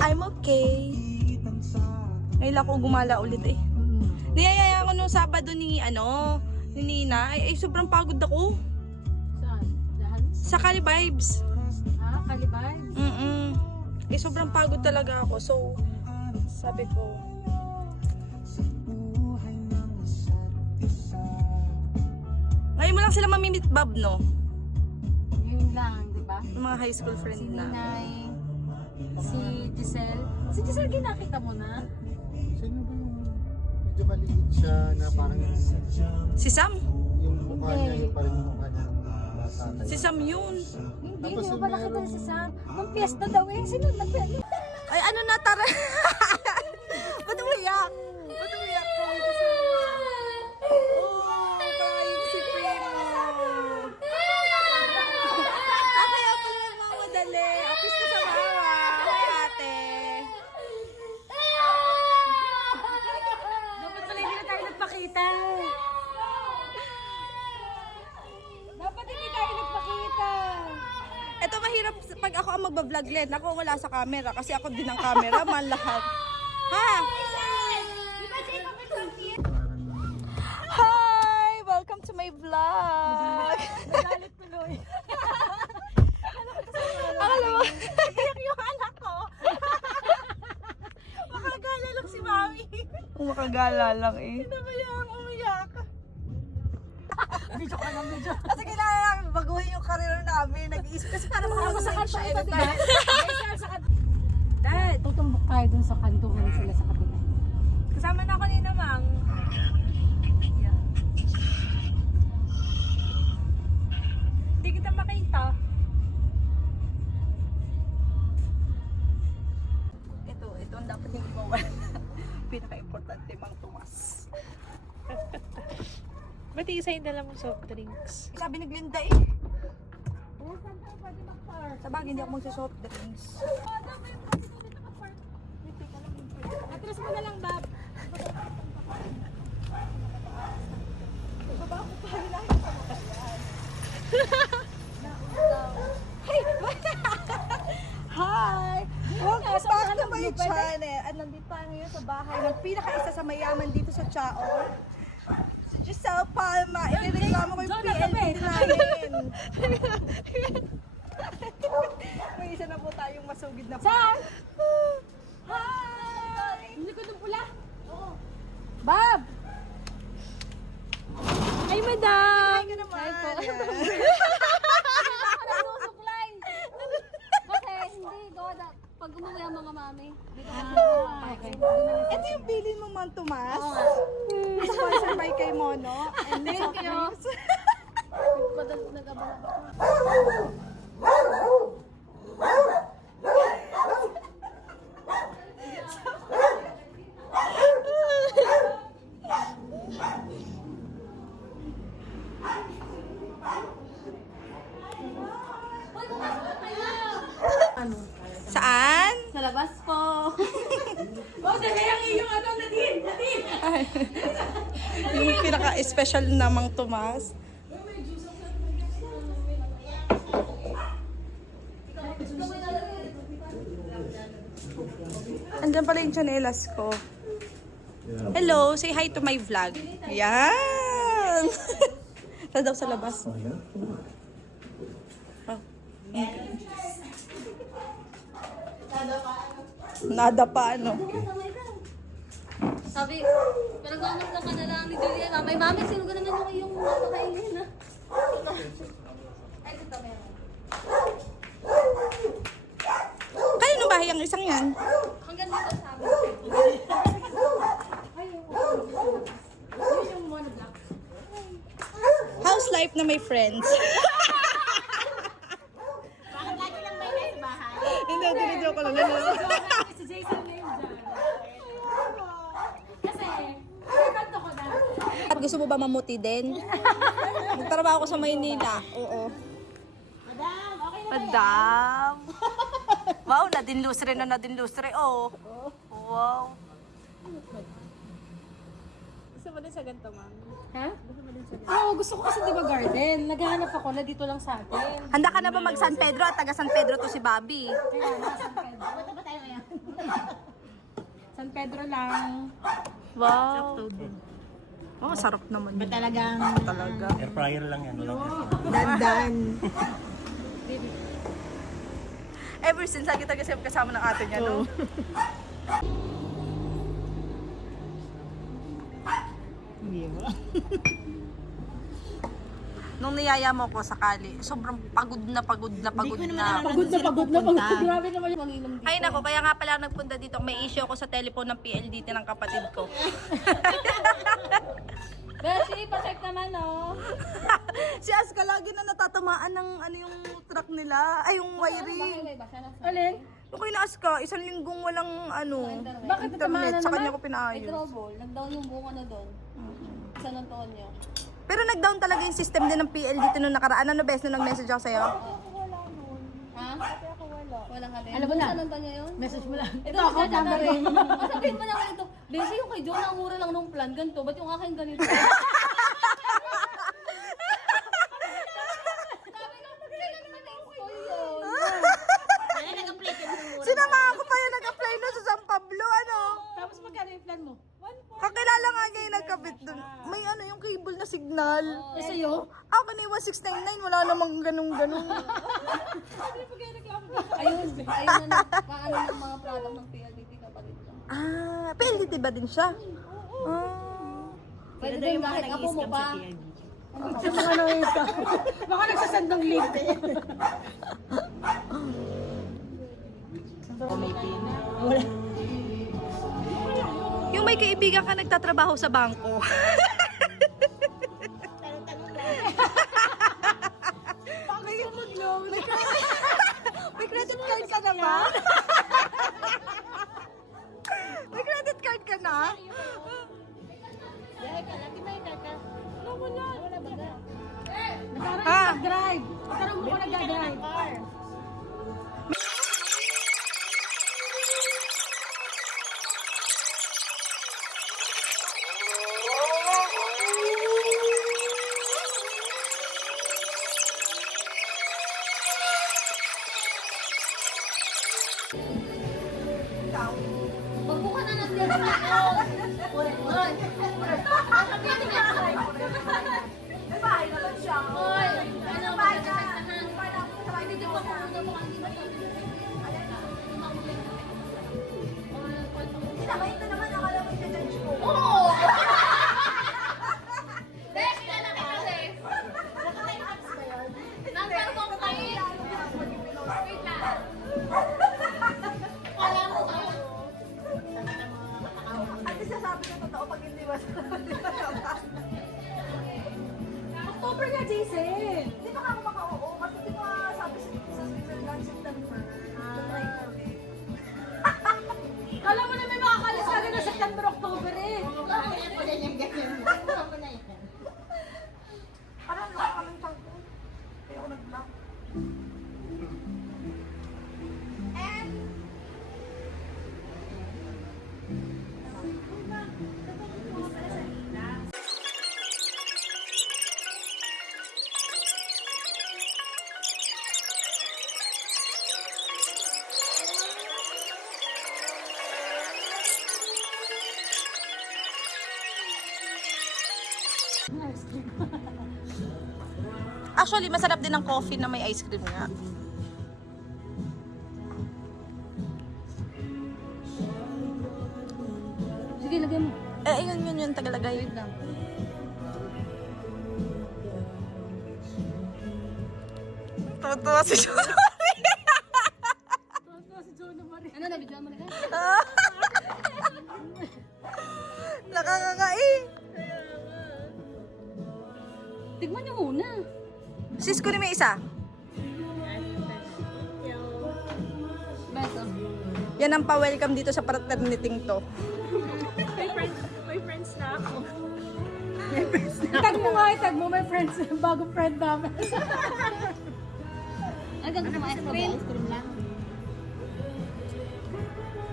I'm okay. Ngayon lang ako gumala ulit eh. Niyayaya ko nung Sabado ni Nina. Ay, sobrang pagod ako. Saan? Dahan? Sa Cali Vibes. Ah, Kalibay? Eh, sobrang pagod talaga ako. So, sabi ko, ngayon mo lang sila mamimit Bob, no? Yun lang, di ba? Yung mga high school Si friend na. Ninay, si Giselle. Si Giselle, kinakita mo na? Sino ba yung medyo maliit siya na parang Si Sam? yung mukha niya, Hindi. yung parang yung mukha niya ng bata tayo. Si Sam yun. Hindi, Tapos hindi mo yung ba nakita merong- si Sam? Nung piyesta daw eh. Sino nagpiyesta? Ay, ano na, tara. Ba't umiyak? Ba't umiyak ka? Oh, crying si Primo. Ate, ako lang mamadali. Apis ka sa mama. Hi, ate. Dapat pala hindi na tayo nagpakita. Dapat hindi tayo nagpakita. Ito mahirap pag ako ang magbablog, Len. Ako wala sa camera kasi ako din ang camera man lahat. Ha? Hi! Welcome to my vlog! Nagalit tuloy. Akala mo, iyak yung anak ko. Makagala lang si Mami. Makagala lang eh. Sino ba yung umiyak? Medyo ka na, medyo. Kasi kailangan namin baguhin yung karir namin. Nag-iisip kasi para Ako sa kanto ito, di ba? anytime. Dad, Tutumbok tayo dun sa kantuhan sila sa kabila. kasama na ako ni Namang. Yeah. Hindi kita makita. Ito ang dapat hindi mawala. Pinaka-importante Mang Tomas. Ba't isa yung dala mong soft drinks? Sabi ni Glinda eh. Sa bagay, hindi ako magsa-soft drinks. Atras mo na lang, Bob. Hi! Welcome back to my channel. At nandito tayo ngayon sa bahay ng pinaka-isa sa mayaman dito sa Chao. Si Giselle Palma. Inireklamo ko yung PLD namin. May isa na po tayong masugid na Saan? Hi! Hindi ko nung pula. Oo. Bob! Ay, madam! Hi ka naman. Ako nagsusuklay. Kasi hindi, gawa na. Pag umuwi ang mga mami. Dito na. Okay. Ito yung bilin mo, Mang Tomas. Sponsor by kay Mono. And Thank you. drinks. Nag-abala ba? Ano? Saan? Sa labas po. Yung pinaka-special na Mang Tomas. Andyan pala yung chanelas ko. Hello, say hi to my vlog. Yan! Ito daw sa labas. Oh. Nada pa, ano? Sabi, pinagmamag ka na lang ni Julian. May mami, sino ka naman yung napakainin na? Ay, dito meron. Kanino bahay ang isang yan? Hanggang dito sa amin. Yun yung monoblock. House life na may friends. Bakit lagi lang may nasa bahay? Hindi, dinijoke ko lang. Si Jason na yun dyan. Kasi, kanto ko na. At gusto mo ba mamuti din? Magtrabaho ko sa Maynila. Oo. Madam, okay na Madam! Wow, nadinlustre na nadinlustre. Oh. Wow. So, mo din sa ganito, ma'am? Ha? Oo, gusto ko kasi di ba garden. Naghahanap ako na dito lang sa atin. Handa ka na ba mag San Pedro at taga San Pedro to si Bobby? Kaya na, San Pedro. Punta ba tayo ngayon? San Pedro lang. Wow. Oh, sarap naman. Ba talagang Talaga. Air fryer lang yan. dandan. Ever since, lagi tayo kasi kasama ng ate niya, no? Hindi ba? Nung niyaya mo ko sakali, sobrang pagod na. Pagod na pagod. Grabe naman yung manginom dito. Ay nako, kaya nga pala nagpunta dito. May issue ako sa telephone ng PLDT ng kapatid ko. Beshi, pa-check naman, oh. Si Aska lagi na natatamaan ng ano yung truck nila. Ay, yung wiring. Bakit ba siya nasa? Alin? Yung kay na Aska, isang linggong walang ano, Bakit natamaan internet. na Sa kanya naman? ko pinaayos. Trouble. Nag-down yung buong ano doon. San Antonio. Pero nag-down talaga yung system din ng PLDT nung nakaraan. Ano best nung nag-message ako sa'yo? Ha? Walang alin. Alam mo na. San Antonio yun? Message mo lang. Ito, ako number rin. Sabihin mo lang ito. Beshi, yung kay John, ang mura lang nung plan. Ganito. Ba't yung akin ganito? Sabi ko, kailan naman na-install yun? Sinamahan ko pa yung nag-apply na sa San Pablo, ano? Tapos magkano yung plan mo? Kakilala nga niya yung nagkabit dun. May ano, yung cable na signal. Eh sa'yo? Ako na yung 1699, wala namang ganun-ganun. Ayun na paano ng mga product ng PLDT kapalit lang. Ah, PLDT ba din siya? Ah. Pwede ba yung kahit apo mo pa? Sa mga nangis ka. Baka nagsasandong link. Yung may kaibigan ka nagtatrabaho sa bangko. May credit card ka na ba? May credit card ka na? Ha? Drive. Tarong mo ko nag-drive. Magbuka na ng deadline. May bahay naman siya. Hoy, ano ba nagsasahan? Hindi ko pa pumunta mo kanina. Sinakay na naman, akala mo i-judge ko. Oo! Besh, ka na kasi. Number mo kayo. Wait lang. Kala mo kayo. At least sasabi na totoo pag hindi ba October nga, Jason. Di ba ako maka-oo? Kasi di ba sabi sa Switzerland, September. Try ko eh. Kala mo na may makakalis ka rin na September, October eh. Parang nakakamang tangko. Kaya ako nag-block. Actually, masarap din ang coffee na may ice cream nga. Sige, lagyan mo. Yun, tagalagay. Wait lang. Tuwa si John. Ano, nabidyan mo na ka? Nakakakain. Tigman niyo muna. Sis ko ni may isa. Beto. Yan ang pa-welcome dito sa fraternity to. May friends na ako. Tag mo nga, tag mo, my friends, bago friend namin. Hanggang kumain ka ba? Ice cream lang.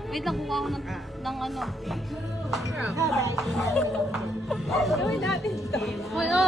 Wait lang, kuha ako ng ano. Gawin natin to. Uy, oh!